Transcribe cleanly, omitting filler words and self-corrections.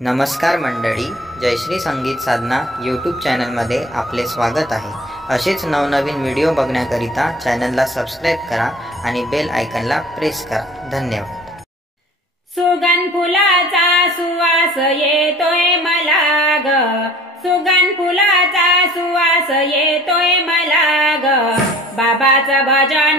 नमस्कार मंडळी, जयश्री संगीत साधना यूट्यूब चॅनलमध्ये आपले स्वागत आहे। असेच नवनवीन व्हिडिओ बघण्याकरिता चॅनलला सबस्क्राइब करा आणि बेल आयकॉनला प्रेस करा। धन्यवाद। सुगंध फुलाचा सुवास येतोय मला ग, सुगंध फुलाचा सुवास येतोय मला ग, बाबाचं भजन